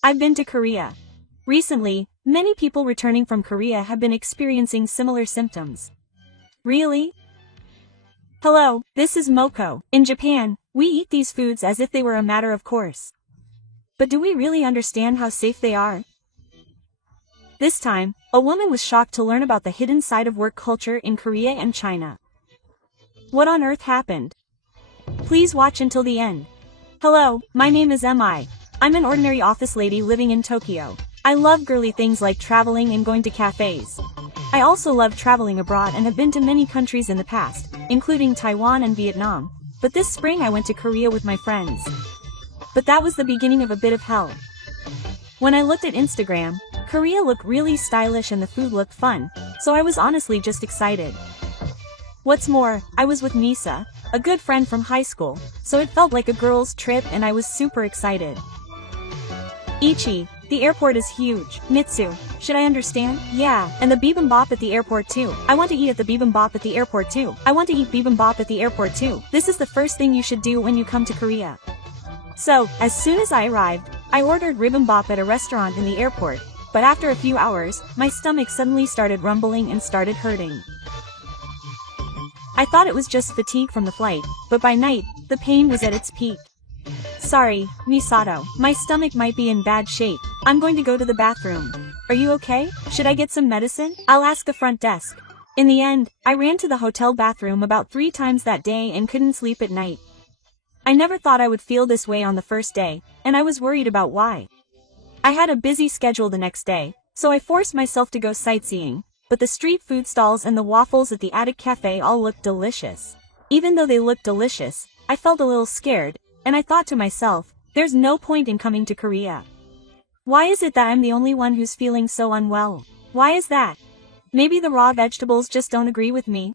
I've been to Korea. Recently, many people returning from Korea have been experiencing similar symptoms. Really? Hello, this is Moko. In Japan, we eat these foods as if they were a matter of course. But do we really understand how safe they are? This time, a woman was shocked to learn about the hidden side of work culture in Korea and China. What on earth happened? Please watch until the end. Hello, my name is Mi. I'm an ordinary office lady living in Tokyo. I love girly things like traveling and going to cafes. I also love traveling abroad and have been to many countries in the past, including Taiwan and Vietnam, but this spring I went to Korea with my friends. But that was the beginning of a bit of hell. When I looked at Instagram, Korea looked really stylish and the food looked fun, so I was honestly just excited. What's more, I was with Misa, a good friend from high school, so it felt like a girls' trip and I was super excited. Ichi, the airport is huge. Mitsu, should I understand? Yeah, and the bibimbap at the airport too. I want to eat at the bibimbap at the airport too. I want to eat bibimbap at the airport too. This is the first thing you should do when you come to Korea. So, as soon as I arrived, I ordered bibimbap at a restaurant in the airport, but after a few hours, my stomach suddenly started rumbling and started hurting. I thought it was just fatigue from the flight, but by night, the pain was at its peak. Sorry, Misato, my stomach might be in bad shape. I'm going to go to the bathroom. Are you okay? Should I get some medicine? I'll ask the front desk. In the end, I ran to the hotel bathroom about 3 times that day and couldn't sleep at night. I never thought I would feel this way on the first day, and I was worried about why. I had a busy schedule the next day, so I forced myself to go sightseeing, but the street food stalls and the waffles at the Attic Cafe all looked delicious. Even though they looked delicious, I felt a little scared, and I thought to myself, there's no point in coming to Korea. Why is it that I'm the only one who's feeling so unwell? Why is that? Maybe the raw vegetables just don't agree with me.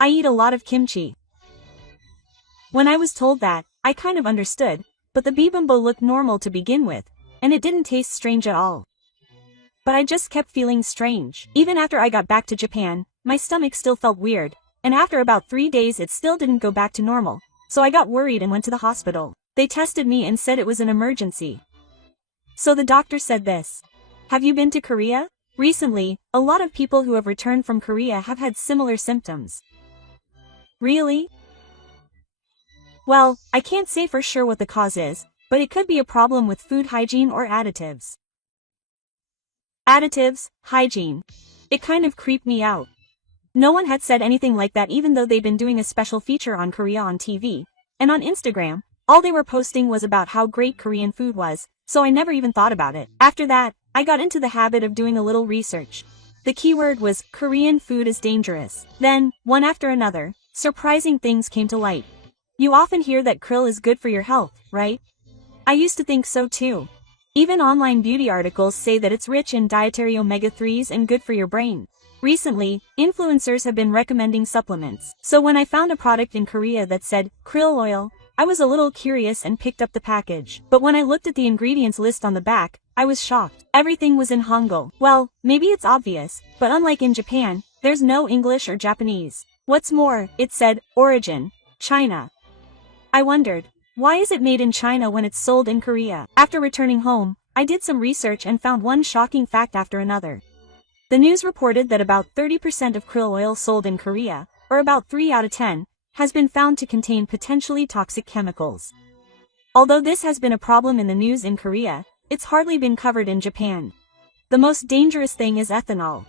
I eat a lot of kimchi. When I was told that, I kind of understood, but the bibimbap looked normal to begin with, and it didn't taste strange at all. But I just kept feeling strange. Even after I got back to Japan, my stomach still felt weird, and after about 3 days it still didn't go back to normal, so I got worried and went to the hospital. They tested me and said it was an emergency. So the doctor said this. Have you been to Korea? Recently, a lot of people who have returned from Korea have had similar symptoms. Really? Well, I can't say for sure what the cause is, but it could be a problem with food hygiene or additives. Additives, hygiene. It kind of creeped me out. No one had said anything like that even though they'd been doing a special feature on Korea on TV, and on Instagram, all they were posting was about how great Korean food was, so I never even thought about it. After that, I got into the habit of doing a little research. The keyword was, Korean food is dangerous. Then, one after another, surprising things came to light. You often hear that krill is good for your health, right? I used to think so too. Even online beauty articles say that it's rich in dietary omega-3s and good for your brain. Recently, influencers have been recommending supplements. So when I found a product in Korea that said, krill oil, I was a little curious and picked up the package. But when I looked at the ingredients list on the back, I was shocked. Everything was in Hangul. Well, maybe it's obvious, but unlike in Japan, there's no English or Japanese. What's more, it said, origin, China. I wondered, why is it made in China when it's sold in Korea? After returning home, I did some research and found one shocking fact after another. The news reported that about 30% of krill oil sold in Korea, or about 3 out of 10, has been found to contain potentially toxic chemicals. Although this has been a problem in the news in Korea, it's hardly been covered in Japan. The most dangerous thing is ethanol.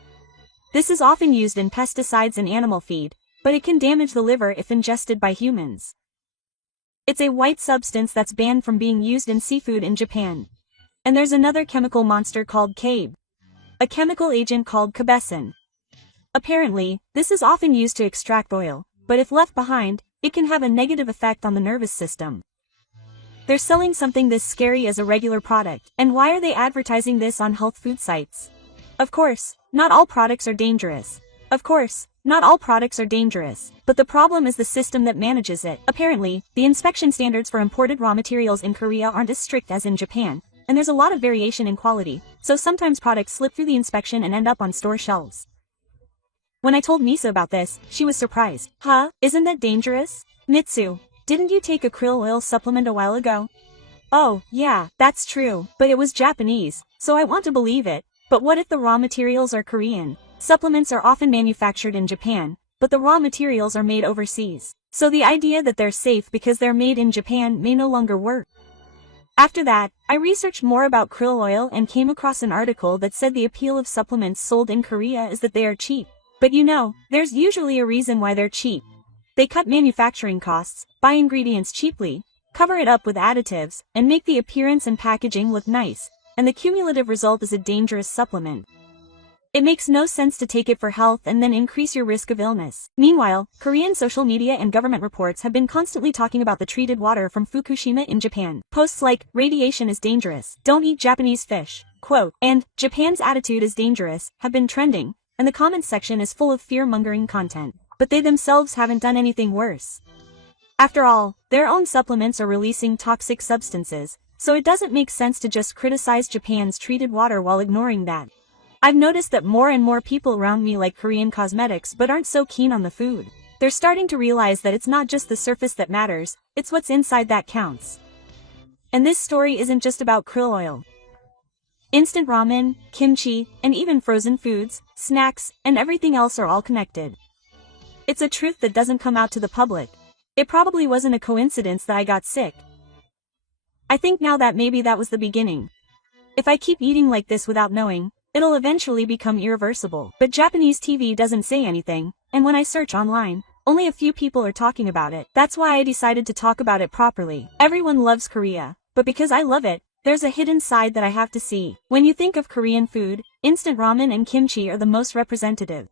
This is often used in pesticides and animal feed, but it can damage the liver if ingested by humans. It's a white substance that's banned from being used in seafood in Japan. And there's another chemical monster called CABE. A chemical agent called cabesin. Apparently, this is often used to extract oil, but if left behind, it can have a negative effect on the nervous system. They're selling something this scary as a regular product, and why are they advertising this on health food sites? Of course, not all products are dangerous. But the problem is the system that manages it. Apparently, the inspection standards for imported raw materials in Korea aren't as strict as in Japan, and there's a lot of variation in quality, so sometimes products slip through the inspection and end up on store shelves. When I told Misa about this, she was surprised. Huh? Isn't that dangerous? Mitsu, didn't you take a krill oil supplement a while ago? Oh, yeah, that's true, but it was Japanese, so I want to believe it. But what if the raw materials are Korean? Supplements are often manufactured in Japan, but the raw materials are made overseas. So the idea that they're safe because they're made in Japan may no longer work. After that, I researched more about krill oil and came across an article that said the appeal of supplements sold in Korea is that they are cheap. But you know, there's usually a reason why they're cheap. They cut manufacturing costs, buy ingredients cheaply, cover it up with additives, and make the appearance and packaging look nice, and the cumulative result is a dangerous supplement. It makes no sense to take it for health and then increase your risk of illness. Meanwhile, Korean social media and government reports have been constantly talking about the treated water from Fukushima in Japan. Posts like, "Radiation is dangerous, don't eat Japanese fish," quote, and "Japan's attitude is dangerous," have been trending, and the comments section is full of fear-mongering content. But they themselves haven't done anything worse. After all, their own supplements are releasing toxic substances, so it doesn't make sense to just criticize Japan's treated water while ignoring that. I've noticed that more and more people around me like Korean cosmetics but aren't so keen on the food. They're starting to realize that it's not just the surface that matters, it's what's inside that counts. And this story isn't just about krill oil. Instant ramen, kimchi, and even frozen foods, snacks, and everything else are all connected. It's a truth that doesn't come out to the public. It probably wasn't a coincidence that I got sick. I think now that maybe that was the beginning. If I keep eating like this without knowing, it'll eventually become irreversible. But Japanese TV doesn't say anything, and when I search online, only a few people are talking about it. That's why I decided to talk about it properly. Everyone loves Korea, but because I love it, there's a hidden side that I have to see. When you think of Korean food, instant ramen and kimchi are the most representative.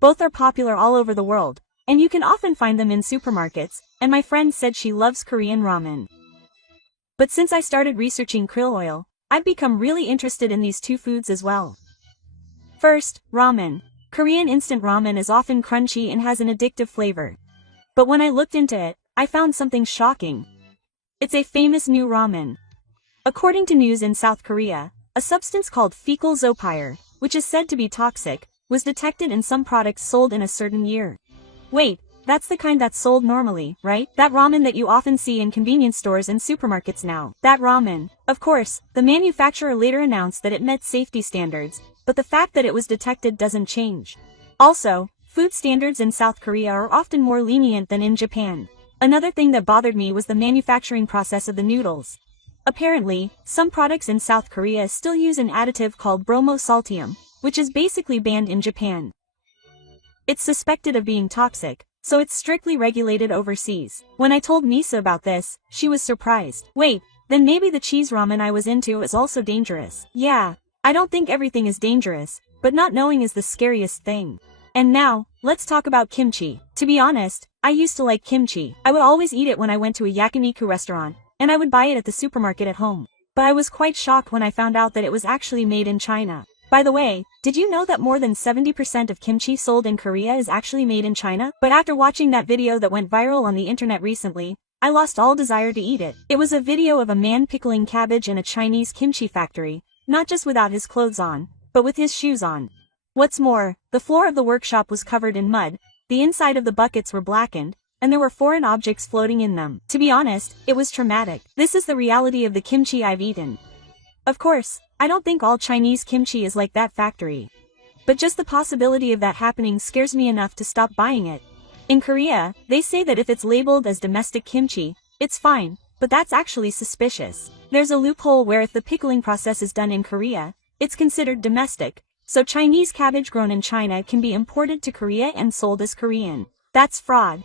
Both are popular all over the world, and you can often find them in supermarkets, and my friend said she loves Korean ramen. But since I started researching krill oil, I've become really interested in these two foods as well. First, ramen. Korean instant ramen is often crunchy and has an addictive flavor. But when I looked into it, I found something shocking. It's a famous new ramen. According to news in South Korea, a substance called fecal zopyre, which is said to be toxic, was detected in some products sold in a certain year. Wait, that's the kind that's sold normally, right? That ramen that you often see in convenience stores and supermarkets now. That ramen. Of course, the manufacturer later announced that it met safety standards, but the fact that it was detected doesn't change. Also, food standards in South Korea are often more lenient than in Japan. Another thing that bothered me was the manufacturing process of the noodles. Apparently, some products in South Korea still use an additive called bromosaltium, which is basically banned in Japan. It's suspected of being toxic, so it's strictly regulated overseas. When I told Misa about this, she was surprised. Wait, then maybe the cheese ramen I was into is also dangerous. Yeah, I don't think everything is dangerous, but not knowing is the scariest thing. And now, let's talk about kimchi. To be honest, I used to like kimchi. I would always eat it when I went to a yakiniku restaurant, and I would buy it at the supermarket at home. But I was quite shocked when I found out that it was actually made in China. By the way, did you know that more than 70% of kimchi sold in Korea is actually made in China? But after watching that video that went viral on the internet recently, I lost all desire to eat it. It was a video of a man pickling cabbage in a Chinese kimchi factory, not just without his clothes on, but with his shoes on. What's more, the floor of the workshop was covered in mud, the inside of the buckets were blackened, and there were foreign objects floating in them. To be honest, it was traumatic. This is the reality of the kimchi I've eaten. Of course, I don't think all Chinese kimchi is like that factory. But just the possibility of that happening scares me enough to stop buying it. In Korea, they say that if it's labeled as domestic kimchi, it's fine, but that's actually suspicious. There's a loophole where if the pickling process is done in Korea, it's considered domestic, so Chinese cabbage grown in China can be imported to Korea and sold as Korean. That's fraud.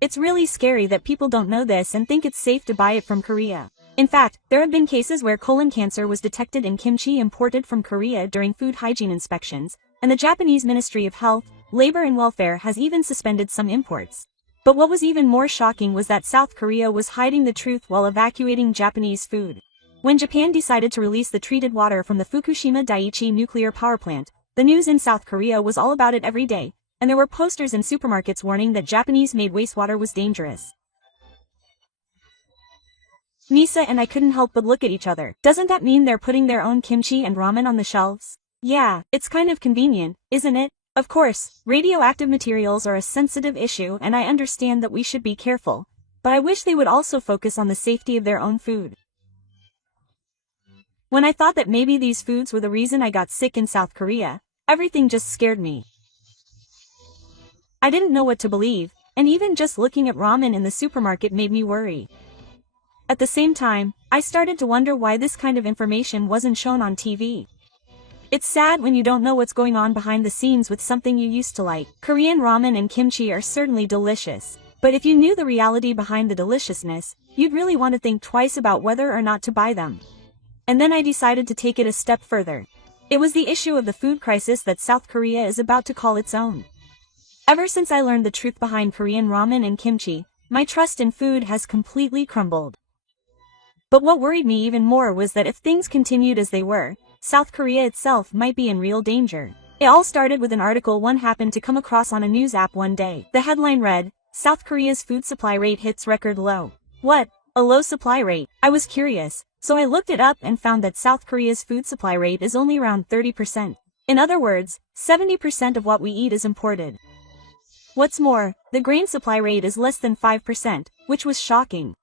It's really scary that people don't know this and think it's safe to buy it from Korea. In fact, there have been cases where colon cancer was detected in kimchi imported from Korea during food hygiene inspections, and the Japanese Ministry of Health, Labor and Welfare has even suspended some imports. But what was even more shocking was that South Korea was hiding the truth while evacuating Japanese food. When Japan decided to release the treated water from the Fukushima Daiichi nuclear power plant, the news in South Korea was all about it every day, and there were posters in supermarkets warning that Japanese-made wastewater was dangerous. Misa and I couldn't help but look at each other. Doesn't that mean they're putting their own kimchi and ramen on the shelves? Yeah, it's kind of convenient, isn't it? Of course, radioactive materials are a sensitive issue and I understand that we should be careful, but I wish they would also focus on the safety of their own food. When I thought that maybe these foods were the reason I got sick in South Korea, everything just scared me. I didn't know what to believe, and even just looking at ramen in the supermarket made me worry. At the same time, I started to wonder why this kind of information wasn't shown on TV. It's sad when you don't know what's going on behind the scenes with something you used to like. Korean ramen and kimchi are certainly delicious, but if you knew the reality behind the deliciousness, you'd really want to think twice about whether or not to buy them. And then I decided to take it a step further. It was the issue of the food crisis that South Korea is about to call its own. Ever since I learned the truth behind Korean ramen and kimchi, my trust in food has completely crumbled. But what worried me even more was that if things continued as they were, South Korea itself might be in real danger. It all started with an article one happened to come across on a news app one day. The headline read, "South Korea's food supply rate hits record low." What? A low supply rate? I was curious, so I looked it up and found that South Korea's food supply rate is only around 30%. In other words, 70% of what we eat is imported. What's more, the grain supply rate is less than 5%, which was shocking.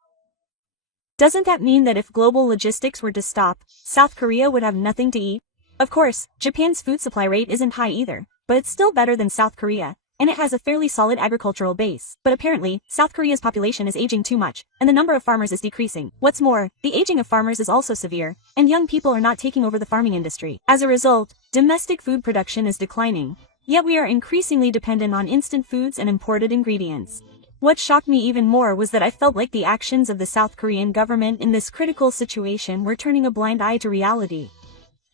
Doesn't that mean that if global logistics were to stop, South Korea would have nothing to eat? Of course, Japan's food supply rate isn't high either, but it's still better than South Korea, and it has a fairly solid agricultural base. But apparently, South Korea's population is aging too much, and the number of farmers is decreasing. What's more, the aging of farmers is also severe, and young people are not taking over the farming industry. As a result, domestic food production is declining, yet we are increasingly dependent on instant foods and imported ingredients. What shocked me even more was that I felt like the actions of the South Korean government in this critical situation were turning a blind eye to reality.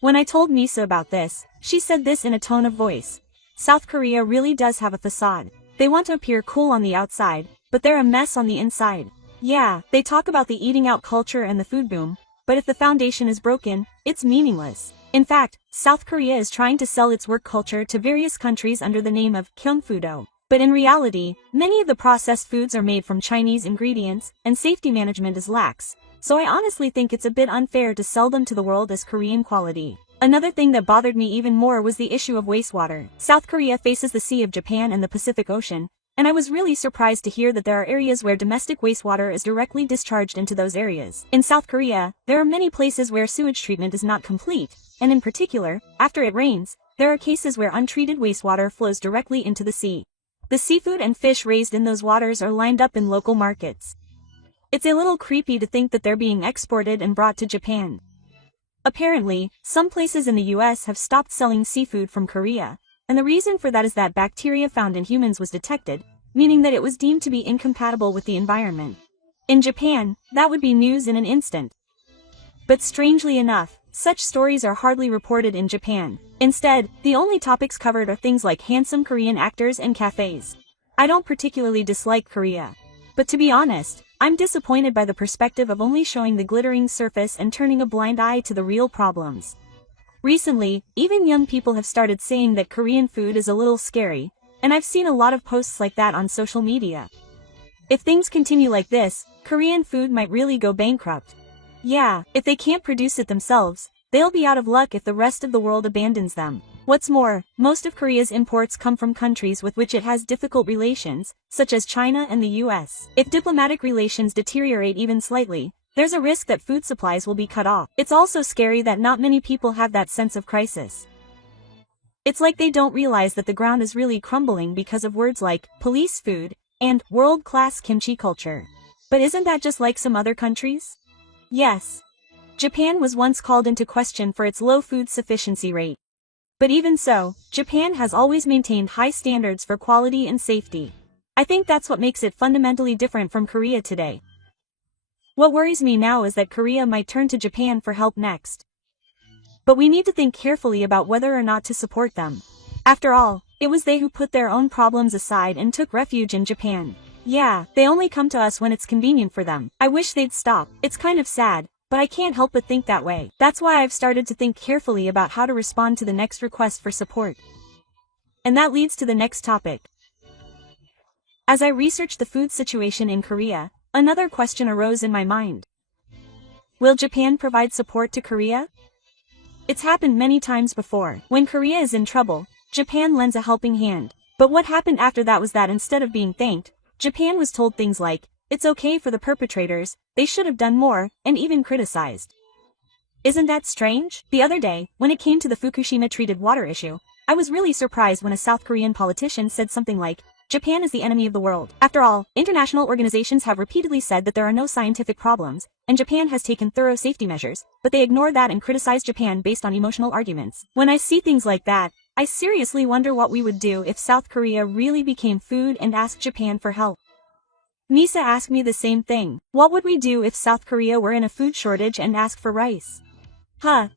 When I told Misa about this, she said this in a tone of voice. South Korea really does have a facade. They want to appear cool on the outside, but they're a mess on the inside. Yeah, they talk about the eating out culture and the food boom, but if the foundation is broken, it's meaningless. In fact, South Korea is trying to sell its work culture to various countries under the name of Kyungfudo. But in reality, many of the processed foods are made from Chinese ingredients, and safety management is lax, so I honestly think it's a bit unfair to sell them to the world as Korean quality. Another thing that bothered me even more was the issue of wastewater. South Korea faces the Sea of Japan and the Pacific Ocean, and I was really surprised to hear that there are areas where domestic wastewater is directly discharged into those areas. In South Korea, there are many places where sewage treatment is not complete, and in particular, after it rains, there are cases where untreated wastewater flows directly into the sea. The seafood and fish raised in those waters are lined up in local markets. It's a little creepy to think that they're being exported and brought to Japan. Apparently, some places in the US have stopped selling seafood from Korea, and the reason for that is that bacteria found in humans was detected, meaning that it was deemed to be incompatible with the environment. In Japan, that would be news in an instant. But strangely enough, such stories are hardly reported in Japan. Instead, the only topics covered are things like handsome Korean actors and cafes. I don't particularly dislike Korea. But to be honest, I'm disappointed by the perspective of only showing the glittering surface and turning a blind eye to the real problems. Recently, even young people have started saying that Korean food is a little scary, and I've seen a lot of posts like that on social media. If things continue like this, Korean food might really go bankrupt. Yeah, if they can't produce it themselves, they'll be out of luck if the rest of the world abandons them. What's more, most of Korea's imports come from countries with which it has difficult relations, such as China and the US. If diplomatic relations deteriorate even slightly, there's a risk that food supplies will be cut off. It's also scary that not many people have that sense of crisis. It's like they don't realize that the ground is really crumbling because of words like police food and world-class kimchi culture. But isn't that just like some other countries? Yes. Japan was once called into question for its low food sufficiency rate. But even so, Japan has always maintained high standards for quality and safety. I think that's what makes it fundamentally different from Korea today. What worries me now is that Korea might turn to Japan for help next. But we need to think carefully about whether or not to support them. After all, it was they who put their own problems aside and took refuge in Japan. Yeah, they only come to us when it's convenient for them. I wish they'd stop. It's kind of sad, but I can't help but think that way. That's why I've started to think carefully about how to respond to the next request for support. And that leads to the next topic. As I researched the food situation in Korea, another question arose in my mind. Will Japan provide support to Korea? It's happened many times before. When Korea is in trouble, Japan lends a helping hand. But what happened after that was that instead of being thanked, Japan was told things like, it's okay for the perpetrators, they should have done more, and even criticized. Isn't that strange? The other day, when it came to the Fukushima treated water issue, I was really surprised when a South Korean politician said something like, Japan is the enemy of the world. After all, international organizations have repeatedly said that there are no scientific problems, and Japan has taken thorough safety measures, but they ignore that and criticize Japan based on emotional arguments. When I see things like that, I seriously wonder what we would do if South Korea really became food and asked Japan for help. Misa asked me the same thing. What would we do if South Korea were in a food shortage and asked for rice?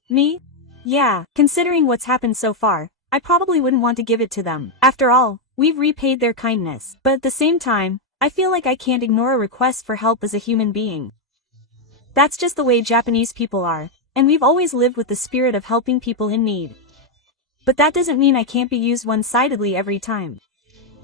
Me? Yeah, considering what's happened so far, I probably wouldn't want to give it to them. After all, we've repaid their kindness. But at the same time, I feel like I can't ignore a request for help as a human being. That's just the way Japanese people are, and we've always lived with the spirit of helping people in need. But that doesn't mean I can't be used one-sidedly every time.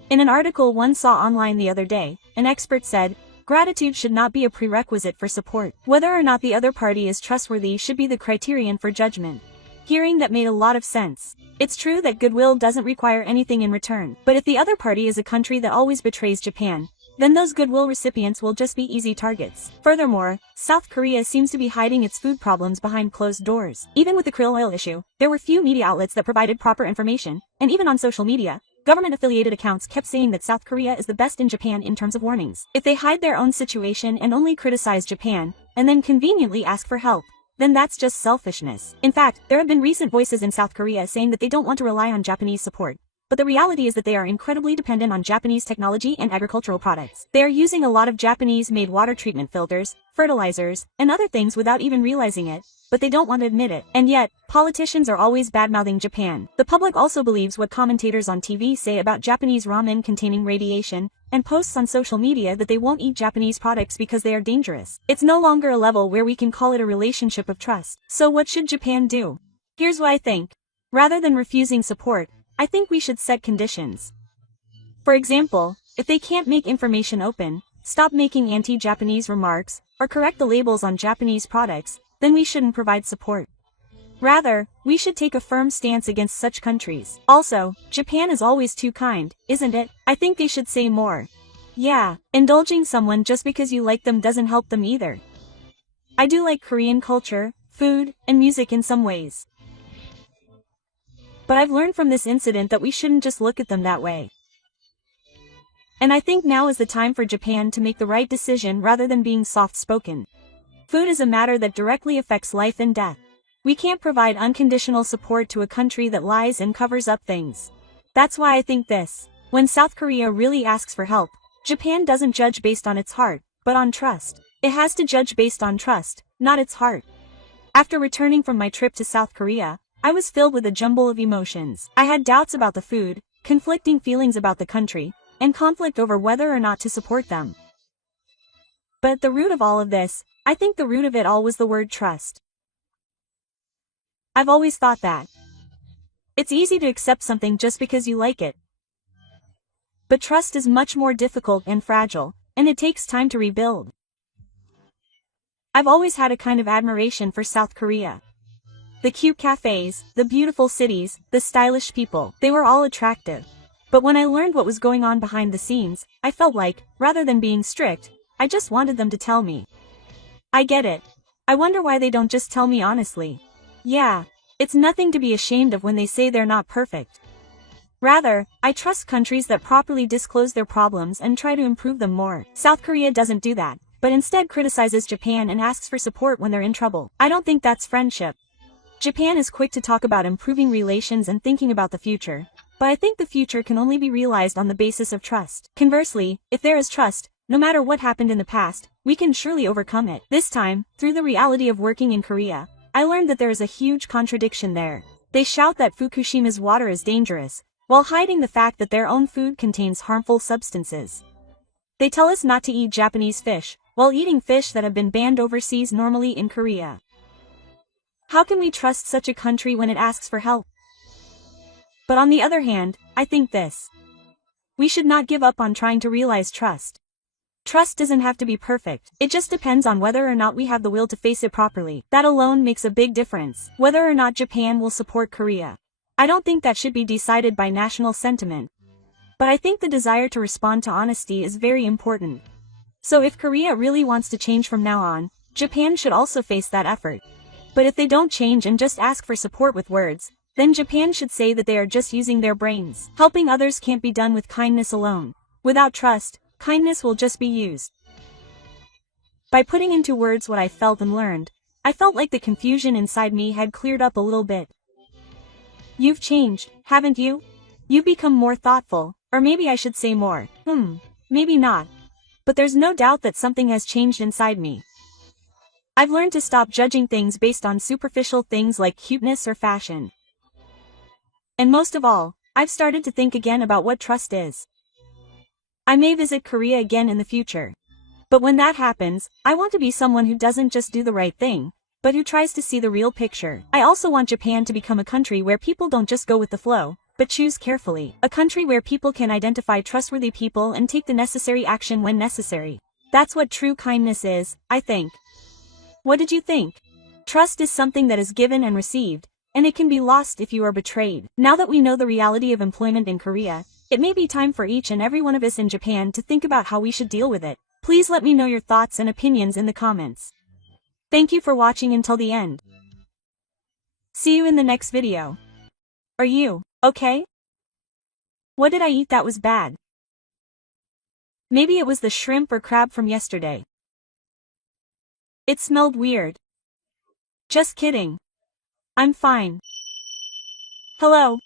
In an article one saw online the other day, an expert said, gratitude should not be a prerequisite for support. Whether or not the other party is trustworthy should be the criterion for judgment. Hearing that made a lot of sense. It's true that goodwill doesn't require anything in return, but if the other party is a country that always betrays Japan, then those goodwill recipients will just be easy targets. Furthermore, South Korea seems to be hiding its food problems behind closed doors. Even with the krill oil issue, there were few media outlets that provided proper information, and even on social media, government-affiliated accounts kept saying that South Korea is the best in Japan in terms of warnings. If they hide their own situation and only criticize Japan, and then conveniently ask for help, then that's just selfishness. In fact, there have been recent voices in South Korea saying that they don't want to rely on Japanese support. But the reality is that they are incredibly dependent on Japanese technology and agricultural products. They are using a lot of Japanese-made water treatment filters, fertilizers, and other things without even realizing it, but they don't want to admit it. And yet, politicians are always bad-mouthing Japan. The public also believes what commentators on TV say about Japanese ramen containing radiation, and posts on social media that they won't eat Japanese products because they are dangerous. It's no longer a level where we can call it a relationship of trust. So what should Japan do? Here's what I think. Rather than refusing support, I think we should set conditions. For example, if they can't make information open, stop making anti-Japanese remarks, or correct the labels on Japanese products, then we shouldn't provide support. Rather, we should take a firm stance against such countries. Also, Japan is always too kind, isn't it? I think they should say more. Yeah, indulging someone just because you like them doesn't help them either. I do like Korean culture, food, and music in some ways. But I've learned from this incident that we shouldn't just look at them that way. And I think now is the time for Japan to make the right decision rather than being soft-spoken. Food is a matter that directly affects life and death. We can't provide unconditional support to a country that lies and covers up things. That's why I think this. When South Korea really asks for help, Japan doesn't judge based on its heart, but on trust. It has to judge based on trust, not its heart. After returning from my trip to South Korea, I was filled with a jumble of emotions. I had doubts about the food, conflicting feelings about the country, and conflict over whether or not to support them. But at the root of all of this, I think the root of it all was the word trust. I've always thought that. It's easy to accept something just because you like it. But trust is much more difficult and fragile, and it takes time to rebuild. I've always had a kind of admiration for South Korea. The cute cafes, the beautiful cities, the stylish people, they were all attractive. But when I learned what was going on behind the scenes, I felt like, rather than being strict, I just wanted them to tell me. I get it. I wonder why they don't just tell me honestly. Yeah, it's nothing to be ashamed of when they say they're not perfect. Rather, I trust countries that properly disclose their problems and try to improve them more. South Korea doesn't do that, but instead criticizes Japan and asks for support when they're in trouble. I don't think that's friendship. Japan is quick to talk about improving relations and thinking about the future, but I think the future can only be realized on the basis of trust. Conversely, if there is trust, no matter what happened in the past, we can surely overcome it. This time, through the reality of working in Korea, I learned that there is a huge contradiction there. They shout that Fukushima's water is dangerous, while hiding the fact that their own food contains harmful substances. They tell us not to eat Japanese fish, while eating fish that have been banned overseas normally in Korea. How can we trust such a country when it asks for help? But on the other hand, I think this. We should not give up on trying to realize trust. Trust doesn't have to be perfect, it just depends on whether or not we have the will to face it properly. That alone makes a big difference, whether or not Japan will support Korea. I don't think that should be decided by national sentiment. But I think the desire to respond to honesty is very important. So if Korea really wants to change from now on, Japan should also face that effort. But if they don't change and just ask for support with words, then Japan should say that they are just using their brains. Helping others can't be done with kindness alone. Without trust, kindness will just be used. By putting into words what I felt and learned, I felt like the confusion inside me had cleared up a little bit. You've changed, haven't you? You've become more thoughtful, or maybe I should say more. Maybe not. But there's no doubt that something has changed inside me. I've learned to stop judging things based on superficial things like cuteness or fashion. And most of all, I've started to think again about what trust is. I may visit Korea again in the future. But when that happens, I want to be someone who doesn't just do the right thing, but who tries to see the real picture. I also want Japan to become a country where people don't just go with the flow, but choose carefully. A country where people can identify trustworthy people and take the necessary action when necessary. That's what true kindness is, I think. What did you think? Trust is something that is given and received, and it can be lost if you are betrayed. Now that we know the reality of employment in Korea, it may be time for each and every one of us in Japan to think about how we should deal with it. Please let me know your thoughts and opinions in the comments. Thank you for watching until the end. See you in the next video. Are you okay? What did I eat that was bad? Maybe it was the shrimp or crab from yesterday. It smelled weird. Just kidding. I'm fine. Hello.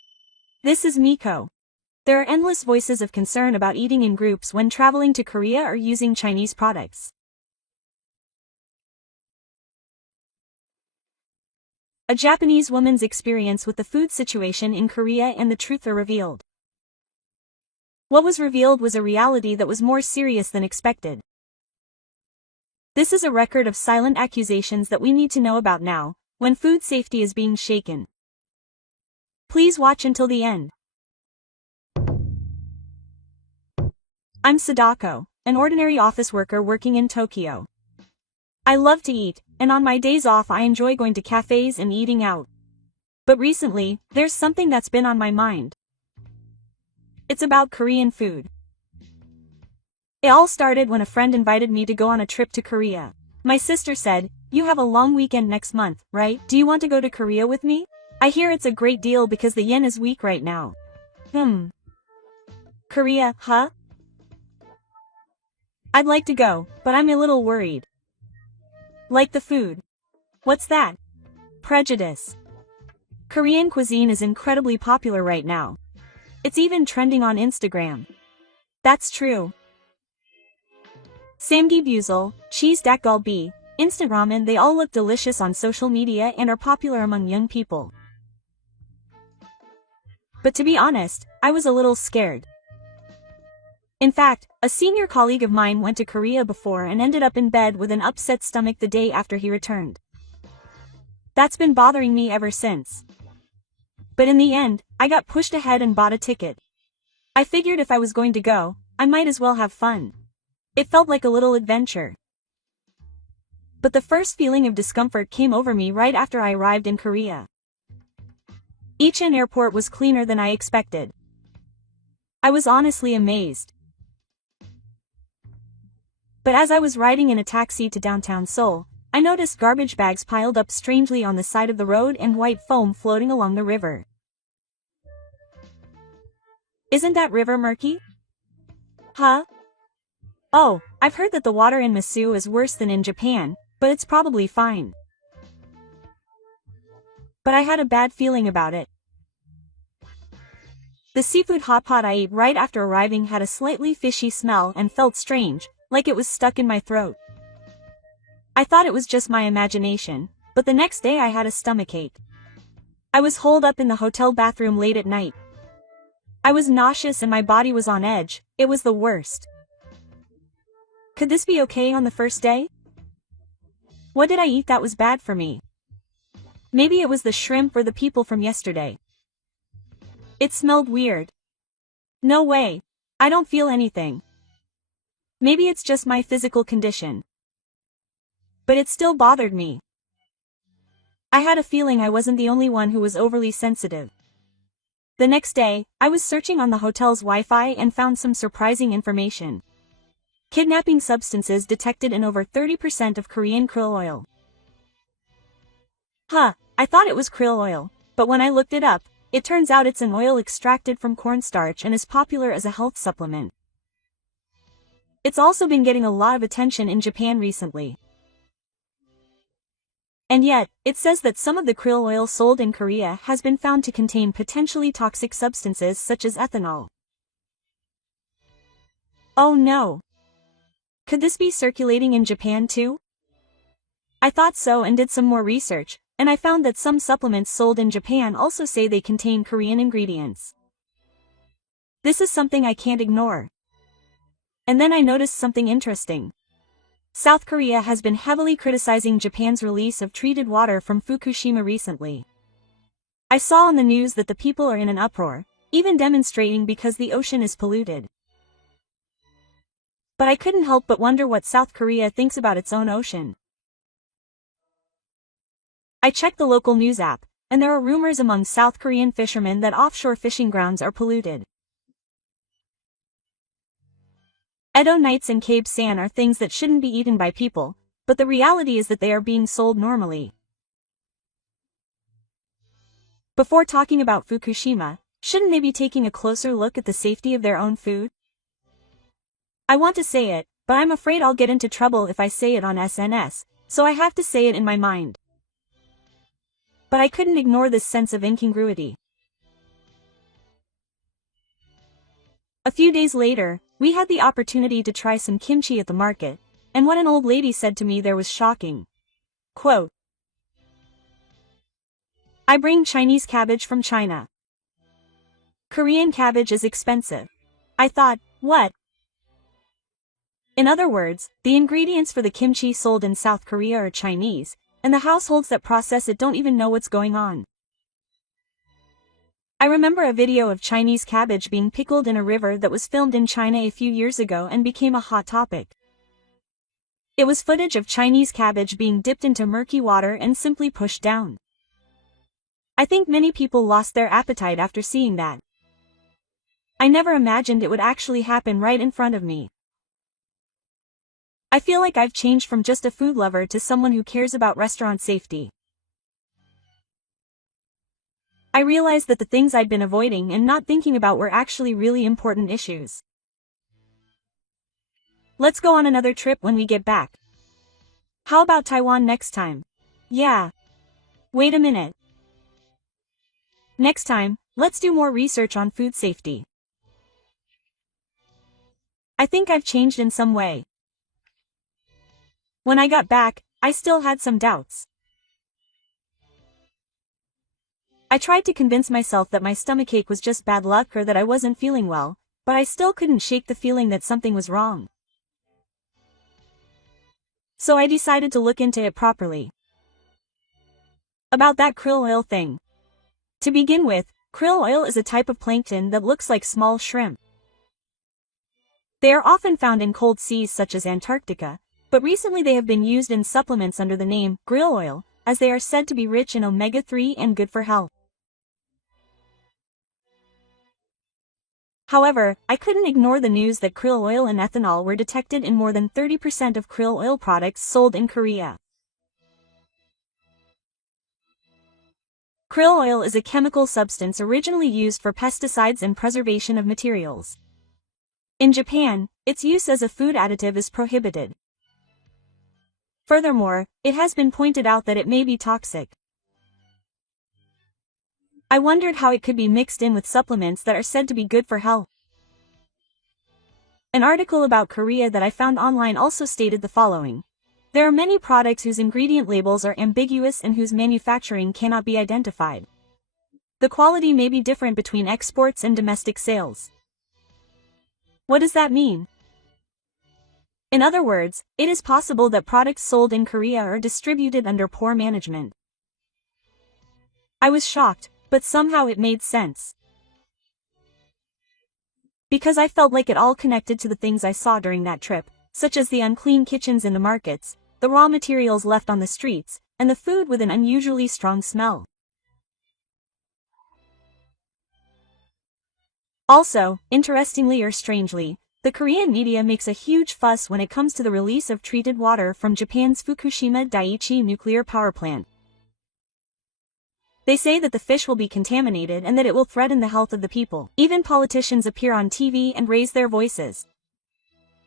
This is Miko. There are endless voices of concern about eating in groups when traveling to Korea or using Chinese products. A Japanese woman's experience with the food situation in Korea and the truth are revealed. What was revealed was a reality that was more serious than expected. This is a record of silent accusations that we need to know about now, when food safety is being shaken. Please watch until the end. I'm Sadako, an ordinary office worker working in Tokyo. I love to eat, and on my days off I enjoy going to cafes and eating out. But recently, there's something that's been on my mind. It's about Korean food. It all started when a friend invited me to go on a trip to Korea. My sister said, "You have a long weekend next month, right? Do you want to go to Korea with me? I hear it's a great deal because the yen is weak right now." Korea, huh? I'd like to go, but I'm a little worried. Like the food. What's that? Prejudice. Korean cuisine is incredibly popular right now. It's even trending on Instagram. That's true. Samgyeopsal, cheese dakgalbi, instant ramen, they all look delicious on social media and are popular among young people. But to be honest, I was a little scared. In fact, a senior colleague of mine went to Korea before and ended up in bed with an upset stomach the day after he returned. That's been bothering me ever since. But in the end, I got pushed ahead and bought a ticket. I figured if I was going to go, I might as well have fun. It felt like a little adventure. But the first feeling of discomfort came over me right after I arrived in Korea. Incheon airport was cleaner than I expected. I was honestly amazed. But as I was riding in a taxi to downtown Seoul, I noticed garbage bags piled up strangely on the side of the road and white foam floating along the river. Isn't that river murky? Huh? Oh, I've heard that the water in Masu is worse than in Japan, but it's probably fine. But I had a bad feeling about it. The seafood hot pot I ate right after arriving had a slightly fishy smell and felt strange, like it was stuck in my throat. I thought it was just my imagination, but the next day I had a stomachache. I was holed up in the hotel bathroom late at night. I was nauseous and my body was on edge. It was the worst. Could this be okay on the first day? What did I eat that was bad for me? Maybe it was the shrimp or the people from yesterday. It smelled weird. No way. I don't feel anything. Maybe it's just my physical condition. But it still bothered me. I had a feeling I wasn't the only one who was overly sensitive. The next day, I was searching on the hotel's Wi-Fi and found some surprising information. Kidnapping substances detected in over 30% of Korean krill oil. I thought it was krill oil, but when I looked it up, it turns out it's an oil extracted from cornstarch and is popular as a health supplement. It's also been getting a lot of attention in Japan recently. And yet, it says that some of the krill oil sold in Korea has been found to contain potentially toxic substances such as ethanol. Oh no! Could this be circulating in Japan too? I thought so and did some more research, and I found that some supplements sold in Japan also say they contain Korean ingredients. This is something I can't ignore. And then I noticed something interesting. South Korea has been heavily criticizing Japan's release of treated water from Fukushima recently. I saw on the news that the people are in an uproar, even demonstrating because the ocean is polluted. But I couldn't help but wonder what South Korea thinks about its own ocean. I checked the local news app, and there are rumors among South Korean fishermen that offshore fishing grounds are polluted. Edo nights and Cape San are things that shouldn't be eaten by people, but the reality is that they are being sold normally. Before talking about Fukushima, shouldn't they be taking a closer look at the safety of their own food? I want to say it, but I'm afraid I'll get into trouble if I say it on SNS, so I have to say it in my mind. But I couldn't ignore this sense of incongruity. A few days later, we had the opportunity to try some kimchi at the market, and what an old lady said to me there was shocking. Quote, "I bring Chinese cabbage from China. Korean cabbage is expensive." I thought, what? In other words, the ingredients for the kimchi sold in South Korea are Chinese, and the households that process it don't even know what's going on. I remember a video of Chinese cabbage being pickled in a river that was filmed in China a few years ago and became a hot topic. It was footage of Chinese cabbage being dipped into murky water and simply pushed down. I think many people lost their appetite after seeing that. I never imagined it would actually happen right in front of me. I feel like I've changed from just a food lover to someone who cares about restaurant safety. I realized that the things I'd been avoiding and not thinking about were actually really important issues. Let's go on another trip when we get back. How about Taiwan next time? Yeah. Wait a minute. Next time, let's do more research on food safety. I think I've changed in some way. When I got back, I still had some doubts. I tried to convince myself that my stomachache was just bad luck or that I wasn't feeling well, but I still couldn't shake the feeling that something was wrong. So I decided to look into it properly. About that krill oil thing. To begin with, krill oil is a type of plankton that looks like small shrimp. They are often found in cold seas such as Antarctica, but recently they have been used in supplements under the name krill oil, as they are said to be rich in omega-3 and good for health. However, I couldn't ignore the news that krill oil and ethanol were detected in more than 30% of krill oil products sold in Korea. Krill oil is a chemical substance originally used for pesticides and preservation of materials. In Japan, its use as a food additive is prohibited. Furthermore, it has been pointed out that it may be toxic. I wondered how it could be mixed in with supplements that are said to be good for health. An article about Korea that I found online also stated the following. There are many products whose ingredient labels are ambiguous and whose manufacturing cannot be identified. The quality may be different between exports and domestic sales. What does that mean? In other words, it is possible that products sold in Korea are distributed under poor management. I was shocked, but somehow it made sense. Because I felt like it all connected to the things I saw during that trip, such as the unclean kitchens in the markets, the raw materials left on the streets, and the food with an unusually strong smell. Also, interestingly or strangely, the Korean media makes a huge fuss when it comes to the release of treated water from Japan's Fukushima Daiichi nuclear power plant. They say that the fish will be contaminated and that it will threaten the health of the people. Even politicians appear on TV and raise their voices.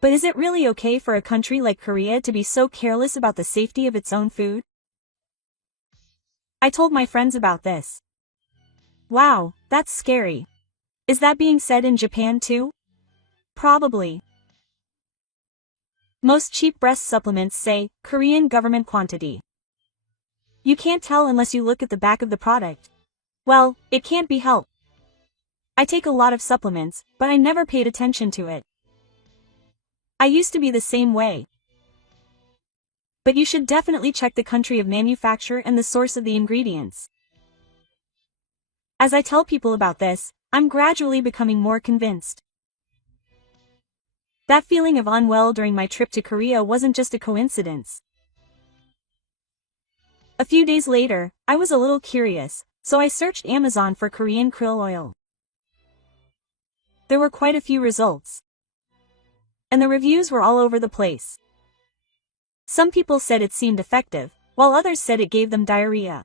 But is it really okay for a country like Korea to be so careless about the safety of its own food? I told my friends about this. Wow, that's scary. Is that being said in Japan too? Probably. Most cheap breast supplements say, Korean government quantity. You can't tell unless you look at the back of the product. Well, it can't be helped. I take a lot of supplements, but I never paid attention to it. I used to be the same way. But you should definitely check the country of manufacture and the source of the ingredients. As I tell people about this, I'm gradually becoming more convinced. That feeling of unwell during my trip to Korea wasn't just a coincidence. A few days later, I was a little curious, so I searched Amazon for Korean krill oil. There were quite a few results. And the reviews were all over the place. Some people said it seemed effective, while others said it gave them diarrhea.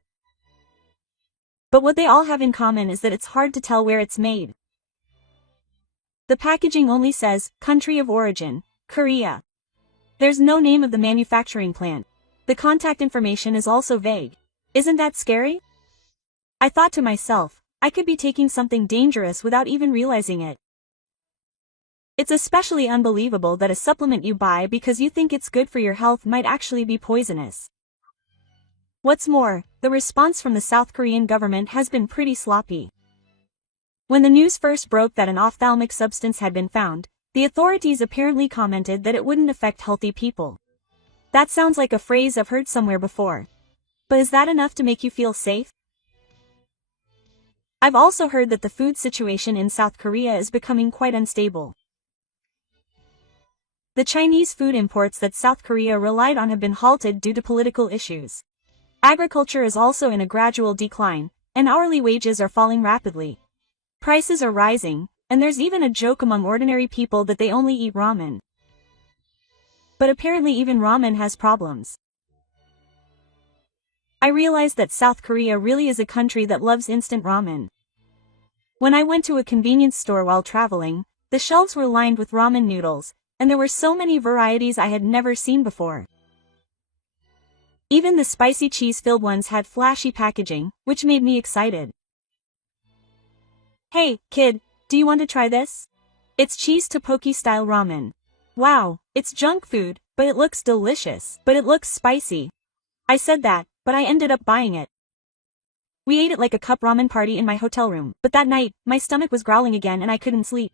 But what they all have in common is that it's hard to tell where it's made. The packaging only says, country of origin, Korea. There's no name of the manufacturing plant. The contact information is also vague. Isn't that scary? I thought to myself, I could be taking something dangerous without even realizing it. It's especially unbelievable that a supplement you buy because you think it's good for your health might actually be poisonous. What's more, the response from the South Korean government has been pretty sloppy. When the news first broke that an ophthalmic substance had been found, the authorities apparently commented that it wouldn't affect healthy people. That sounds like a phrase I've heard somewhere before. But is that enough to make you feel safe? I've also heard that the food situation in South Korea is becoming quite unstable. The Chinese food imports that South Korea relied on have been halted due to political issues. Agriculture is also in a gradual decline, and hourly wages are falling rapidly. Prices are rising, and there's even a joke among ordinary people that they only eat ramen. But apparently even ramen has problems. I realized that South Korea really is a country that loves instant ramen. When I went to a convenience store while traveling, the shelves were lined with ramen noodles, and there were so many varieties I had never seen before. Even the spicy cheese-filled ones had flashy packaging, which made me excited. Hey, kid, do you want to try this? It's cheese tteokbokki-style ramen. Wow, it's junk food, but it looks delicious, but it looks spicy. I said that, but I ended up buying it. We ate it like a cup ramen party in my hotel room, but that night, my stomach was growling again and I couldn't sleep.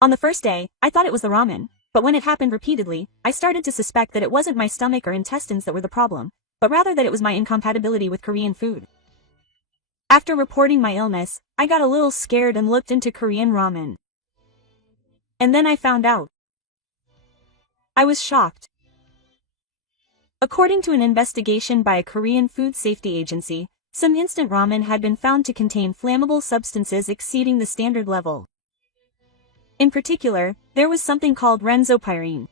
On the first day, I thought it was the ramen, but when it happened repeatedly, I started to suspect that it wasn't my stomach or intestines that were the problem, but rather that it was my incompatibility with Korean food. After reporting my illness, I got a little scared and looked into Korean ramen. And then I found out. I was shocked. According to an investigation by a Korean food safety agency, some instant ramen had been found to contain flammable substances exceeding the standard level. In particular, there was something called renzopyrene.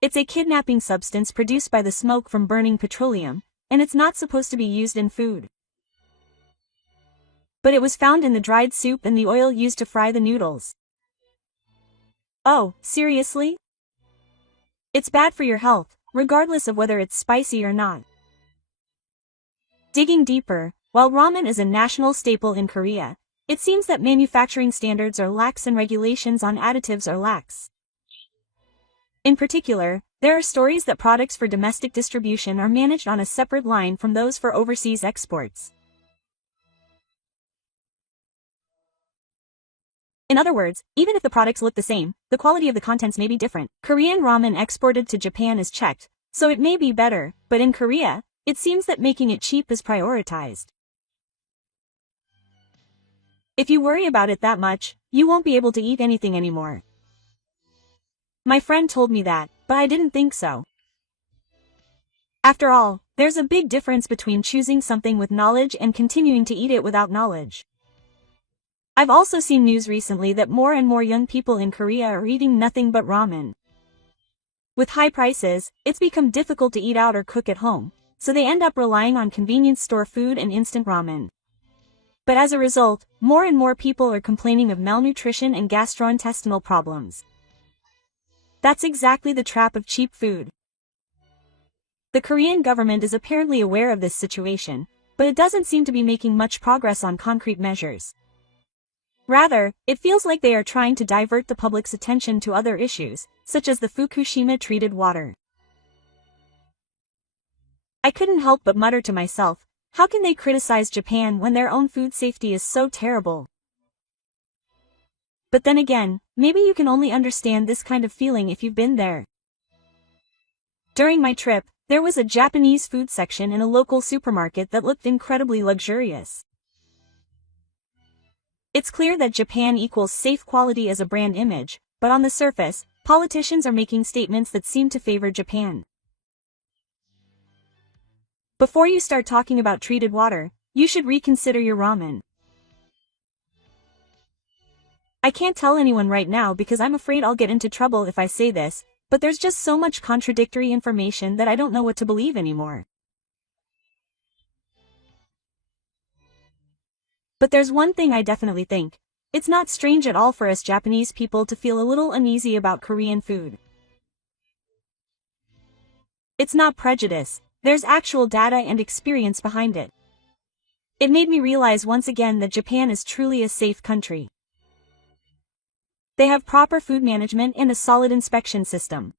It's a kidnapping substance produced by the smoke from burning petroleum, and it's not supposed to be used in food. But it was found in the dried soup and the oil used to fry the noodles. Oh, seriously? It's bad for your health, regardless of whether it's spicy or not. Digging deeper, while ramen is a national staple in Korea, it seems that manufacturing standards are lax and regulations on additives are lax. In particular, there are stories that products for domestic distribution are managed on a separate line from those for overseas exports. In other words, even if the products look the same, the quality of the contents may be different. Korean ramen exported to Japan is checked, so it may be better, but in Korea, it seems that making it cheap is prioritized. If you worry about it that much, you won't be able to eat anything anymore. My friend told me that, but I didn't think so. After all, there's a big difference between choosing something with knowledge and continuing to eat it without knowledge. I've also seen news recently that more and more young people in Korea are eating nothing but ramen. With high prices, it's become difficult to eat out or cook at home, so they end up relying on convenience store food and instant ramen. But as a result, more and more people are complaining of malnutrition and gastrointestinal problems. That's exactly the trap of cheap food. The Korean government is apparently aware of this situation, but it doesn't seem to be making much progress on concrete measures. Rather, it feels like they are trying to divert the public's attention to other issues, such as the Fukushima treated water. I couldn't help but mutter to myself, how can they criticize Japan when their own food safety is so terrible? But then again, maybe you can only understand this kind of feeling if you've been there. During my trip, there was a Japanese food section in a local supermarket that looked incredibly luxurious. It's clear that Japan equals safe quality as a brand image, but on the surface, politicians are making statements that seem to favor Japan. Before you start talking about treated water, you should reconsider your ramen. I can't tell anyone right now because I'm afraid I'll get into trouble if I say this, but there's just so much contradictory information that I don't know what to believe anymore. But there's one thing I definitely think. It's not strange at all for us Japanese people to feel a little uneasy about Korean food. It's not prejudice, there's actual data and experience behind it. It made me realize once again that Japan is truly a safe country. They have proper food management and a solid inspection system.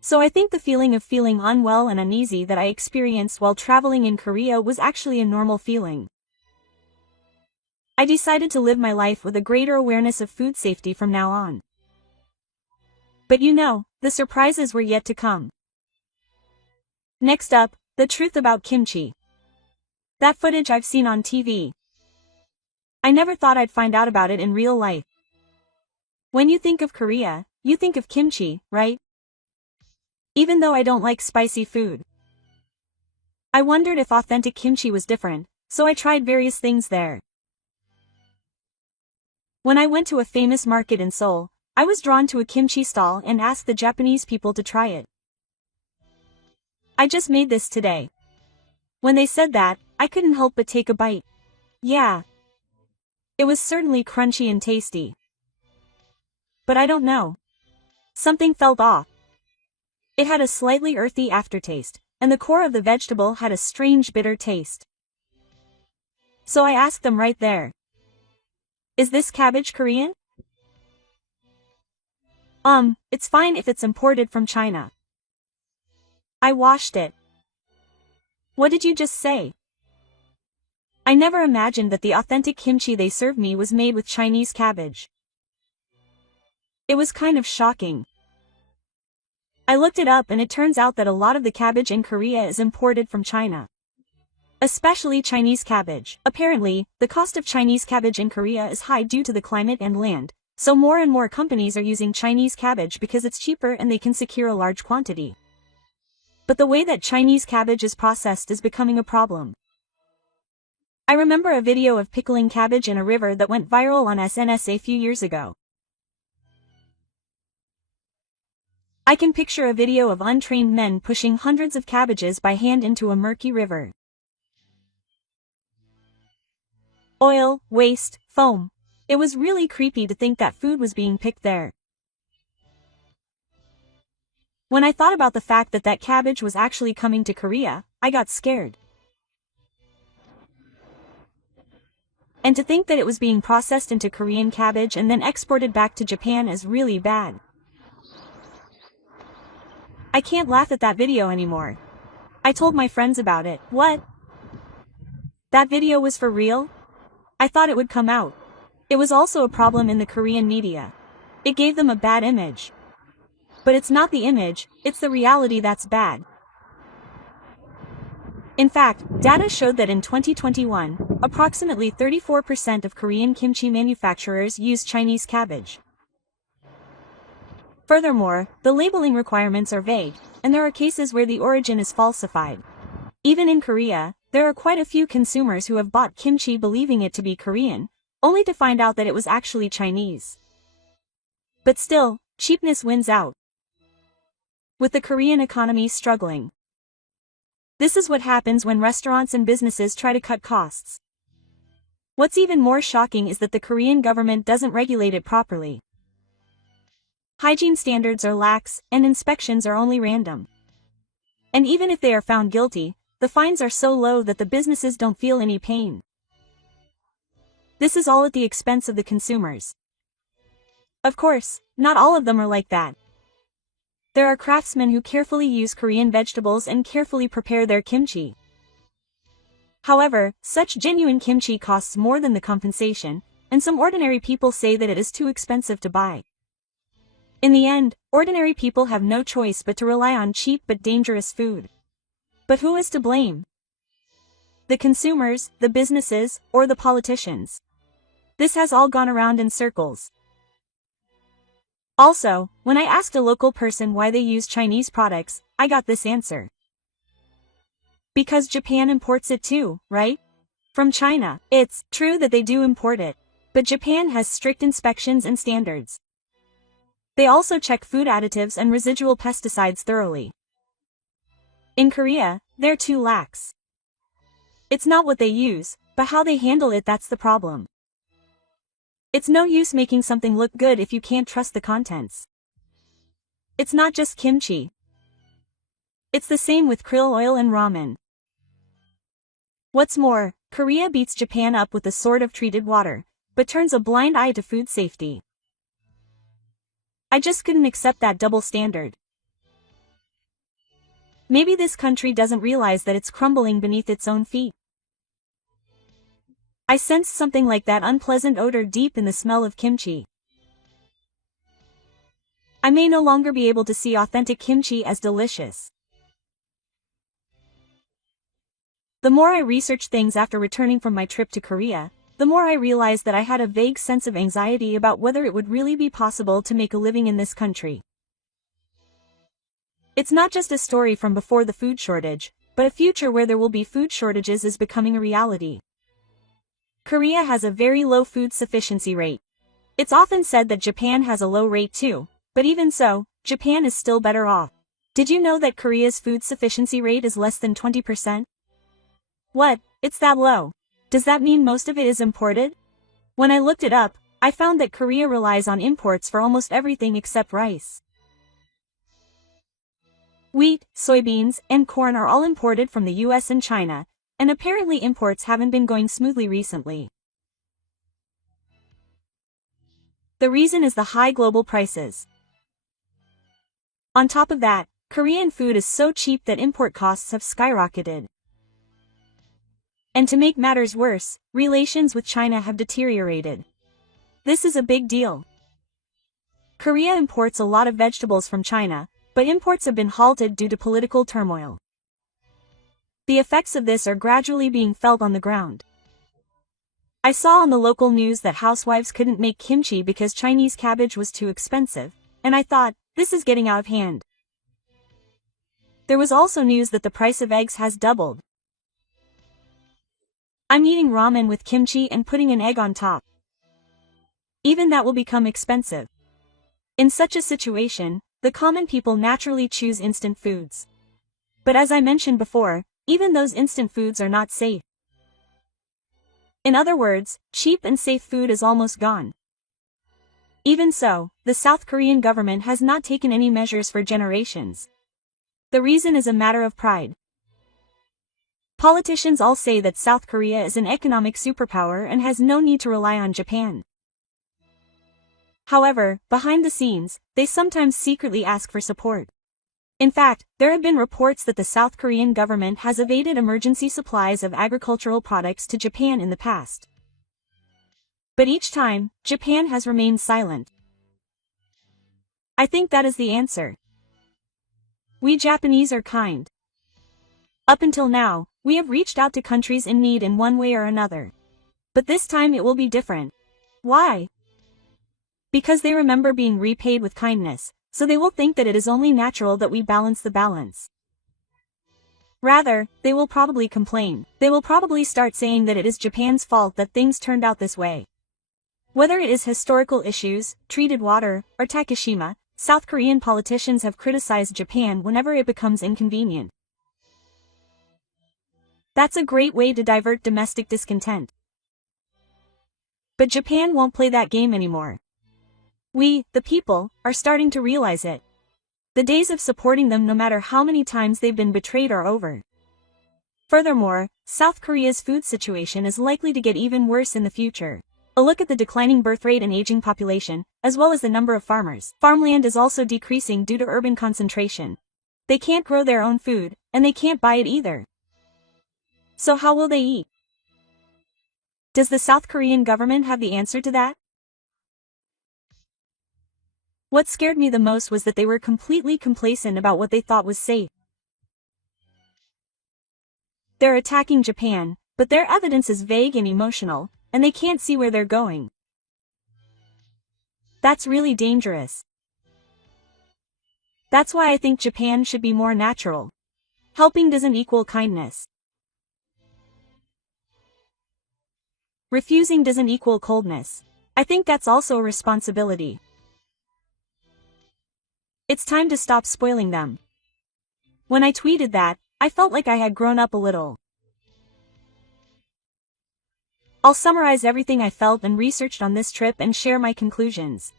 So I think the feeling of feeling unwell and uneasy that I experienced while traveling in Korea was actually a normal feeling. I decided to live my life with a greater awareness of food safety from now on. But you know, the surprises were yet to come. Next up, the truth about kimchi. That footage I've seen on TV. I never thought I'd find out about it in real life. When you think of Korea, you think of kimchi, right? Even though I don't like spicy food. I wondered if authentic kimchi was different, so I tried various things there. When I went to a famous market in Seoul, I was drawn to a kimchi stall and asked the Japanese people to try it. I just made this today. When they said that, I couldn't help but take a bite. Yeah. It was certainly crunchy and tasty. But I don't know. Something felt off. It had a slightly earthy aftertaste, and the core of the vegetable had a strange bitter taste. So I asked them right there. Is this cabbage Korean? It's fine if it's imported from China. I washed it. What did you just say? I never imagined that the authentic kimchi they served me was made with Chinese cabbage. It was kind of shocking. I looked it up and it turns out that a lot of the cabbage in Korea is imported from China. Especially Chinese cabbage. Apparently, the cost of Chinese cabbage in Korea is high due to the climate and land, so more and more companies are using Chinese cabbage because it's cheaper and they can secure a large quantity. But the way that Chinese cabbage is processed is becoming a problem. I remember a video of pickling cabbage in a river that went viral on SNS a few years ago. I can picture a video of untrained men pushing hundreds of cabbages by hand into a murky river. Oil, waste, foam. It was really creepy to think that food was being picked there. When I thought about the fact that that cabbage was actually coming to Korea, I got scared. And to think that it was being processed into Korean cabbage and then exported back to Japan is really bad. I can't laugh at that video anymore. I told my friends about it. What? That video was for real? I thought it would come out. It was also a problem in the Korean media. It gave them a bad image. But it's not the image, it's the reality that's bad. In fact, data showed that in 2021, approximately 34% of Korean kimchi manufacturers used Chinese cabbage. Furthermore, the labeling requirements are vague, and there are cases where the origin is falsified. Even in Korea, there are quite a few consumers who have bought kimchi believing it to be Korean, only to find out that it was actually Chinese. But still, cheapness wins out. with the Korean economy struggling. This is what happens when restaurants and businesses try to cut costs. What's even more shocking is that the Korean government doesn't regulate it properly. Hygiene standards are lax, and inspections are only random. And even if they are found guilty, the fines are so low that the businesses don't feel any pain. This is all at the expense of the consumers. Of course, not all of them are like that. There are craftsmen who carefully use Korean vegetables and carefully prepare their kimchi. However, such genuine kimchi costs more than the compensation, and some ordinary people say that it is too expensive to buy. In the end, ordinary people have no choice but to rely on cheap but dangerous food. But who is to blame? The consumers, the businesses, or the politicians? This has all gone around in circles. Also, when I asked a local person why they use Chinese products, I got this answer. Because Japan imports it too, right? From China. It's true that they do import it, but Japan has strict inspections and standards. They also check food additives and residual pesticides thoroughly. In Korea, they're too lax. It's not what they use, but how they handle it that's the problem. It's no use making something look good if you can't trust the contents. It's not just kimchi. It's the same with krill oil and ramen. What's more, Korea beats Japan up with the sword of treated water, but turns a blind eye to food safety. I just couldn't accept that double standard. Maybe this country doesn't realize that it's crumbling beneath its own feet. I sensed something like that unpleasant odor deep in the smell of kimchi. I may no longer be able to see authentic kimchi as delicious. The more I researched things after returning from my trip to Korea, the more I realized that I had a vague sense of anxiety about whether it would really be possible to make a living in this country. It's not just a story from before the food shortage, but a future where there will be food shortages is becoming a reality. Korea has a very low food sufficiency rate. It's often said that Japan has a low rate too, but even so, Japan is still better off. Did you know that Korea's food sufficiency rate is less than 20%? What? It's that low. Does that mean most of it is imported? When I looked it up, I found that Korea relies on imports for almost everything except rice. Wheat, soybeans, and corn are all imported from the US and China, and apparently imports haven't been going smoothly recently. The reason is the high global prices. On top of that, Korean food is so cheap that import costs have skyrocketed. And to make matters worse, relations with China have deteriorated. This is a big deal. Korea imports a lot of vegetables from China, but imports have been halted due to political turmoil. The effects of this are gradually being felt on the ground. I saw on the local news that housewives couldn't make kimchi because Chinese cabbage was too expensive, and I thought, this is getting out of hand. There was also news that the price of eggs has doubled. I'm eating ramen with kimchi and putting an egg on top. Even that will become expensive. In such a situation, the common people naturally choose instant foods. But as I mentioned before, even those instant foods are not safe. In other words, cheap and safe food is almost gone. Even so, the South Korean government has not taken any measures for generations. The reason is a matter of pride. Politicians all say that South Korea is an economic superpower and has no need to rely on Japan. However, behind the scenes, they sometimes secretly ask for support. In fact, there have been reports that the South Korean government has evaded emergency supplies of agricultural products to Japan in the past. But each time, Japan has remained silent. I think that is the answer. We Japanese are kind. Up until now, we have reached out to countries in need in one way or another. But this time it will be different. Why? Because they remember being repaid with kindness, so they will think that it is only natural that we balance the balance. Rather, they will probably complain. They will probably start saying that it is Japan's fault that things turned out this way. Whether it is historical issues, treated water, or Takashima, South Korean politicians have criticized Japan whenever it becomes inconvenient. That's a great way to divert domestic discontent. But Japan won't play that game anymore. We, the people, are starting to realize it. The days of supporting them no matter how many times they've been betrayed are over. Furthermore, South Korea's food situation is likely to get even worse in the future. A look at the declining birth rate and aging population, as well as the number of farmers. Farmland is also decreasing due to urban concentration. They can't grow their own food, and they can't buy it either. So how will they eat? Does the South Korean government have the answer to that? What scared me the most was that they were completely complacent about what they thought was safe. They're attacking Japan, but their evidence is vague and emotional, and they can't see where they're going. That's really dangerous. That's why I think Japan should be more natural. Helping doesn't equal kindness. Refusing doesn't equal coldness. I think that's also a responsibility. It's time to stop spoiling them. When I tweeted that, I felt like I had grown up a little. I'll summarize everything I felt and researched on this trip and share my conclusions.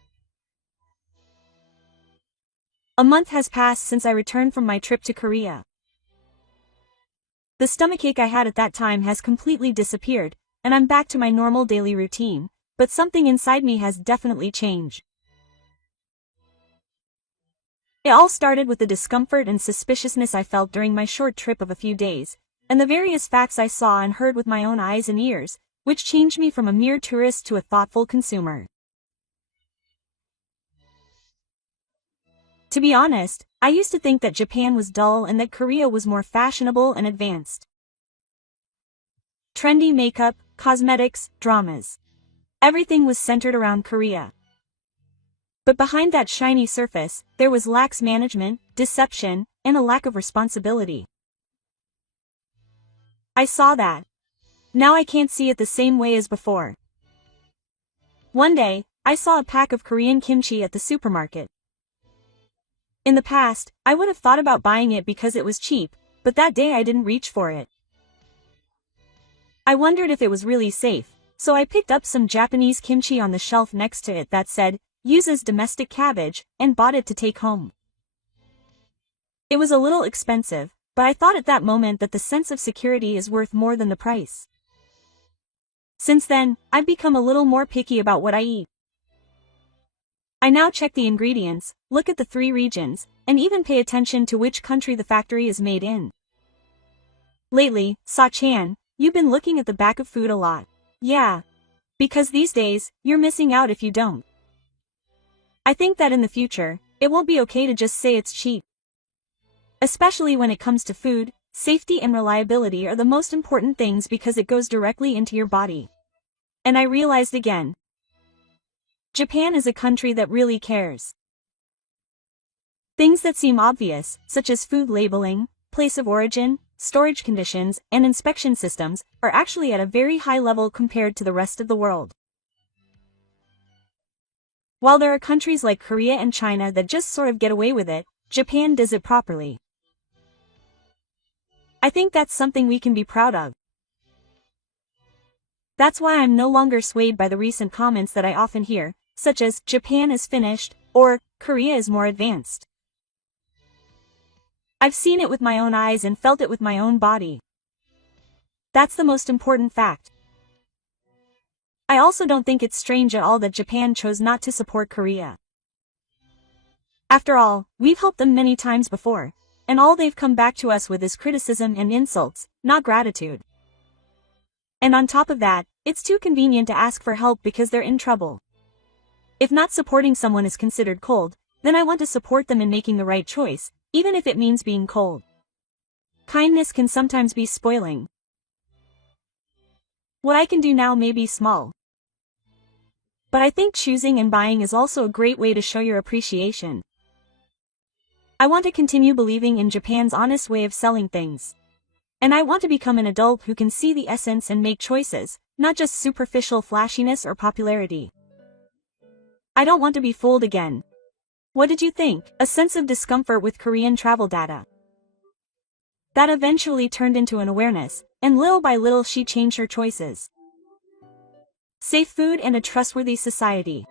A month has passed since I returned from my trip to Korea. The stomachache I had at that time has completely disappeared, and I'm back to my normal daily routine, but something inside me has definitely changed. It all started with the discomfort and suspiciousness I felt during my short trip of a few days, and the various facts I saw and heard with my own eyes and ears, which changed me from a mere tourist to a thoughtful consumer. To be honest, I used to think that Japan was dull and that Korea was more fashionable and advanced. Trendy makeup, cosmetics, dramas. Everything was centered around Korea. But behind that shiny surface, there was lax management, deception, and a lack of responsibility. I saw that. Now I can't see it the same way as before. One day, I saw a pack of Korean kimchi at the supermarket. In the past, I would have thought about buying it because it was cheap, but that day I didn't reach for it. I wondered if it was really safe, so I picked up some Japanese kimchi on the shelf next to it that said, uses domestic cabbage, and bought it to take home. It was a little expensive, but I thought at that moment that the sense of security is worth more than the price. Since then, I've become a little more picky about what I eat. I now check the ingredients, look at the 3 regions, and even pay attention to which country the factory is made in. Lately, Sa-chan, you've been looking at the back of food a lot. Yeah. Because these days, you're missing out if you don't. I think that in the future, it won't be okay to just say it's cheap. Especially when it comes to food, safety and reliability are the most important things because it goes directly into your body. And I realized again. Japan is a country that really cares. Things that seem obvious, such as food labeling, place of origin, storage conditions, and inspection systems, are actually at a very high level compared to the rest of the world. While there are countries like Korea and China that just sort of get away with it, Japan does it properly. I think that's something we can be proud of. That's why I'm no longer swayed by the recent comments that I often hear, such as, Japan is finished, or, Korea is more advanced. I've seen it with my own eyes and felt it with my own body. That's the most important fact. I also don't think it's strange at all that Japan chose not to support Korea. After all, we've helped them many times before, and all they've come back to us with is criticism and insults, not gratitude. And on top of that, it's too convenient to ask for help because they're in trouble. If not supporting someone is considered cold, then I want to support them in making the right choice, even if it means being cold. Kindness can sometimes be spoiling. What I can do now may be small. But I think choosing and buying is also a great way to show your appreciation. I want to continue believing in Japan's honest way of selling things. And I want to become an adult who can see the essence and make choices, not just superficial flashiness or popularity. I don't want to be fooled again. What did you think? A sense of discomfort with Korean travel data. That eventually turned into an awareness, and little by little she changed her choices. Safe food and a trustworthy society.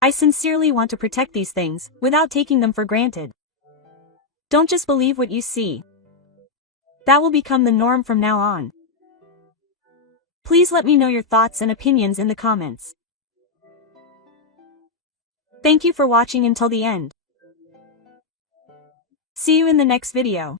I sincerely want to protect these things, without taking them for granted. Don't just believe what you see. That will become the norm from now on. Please let me know your thoughts and opinions in the comments. Thank you for watching until the end. See you in the next video.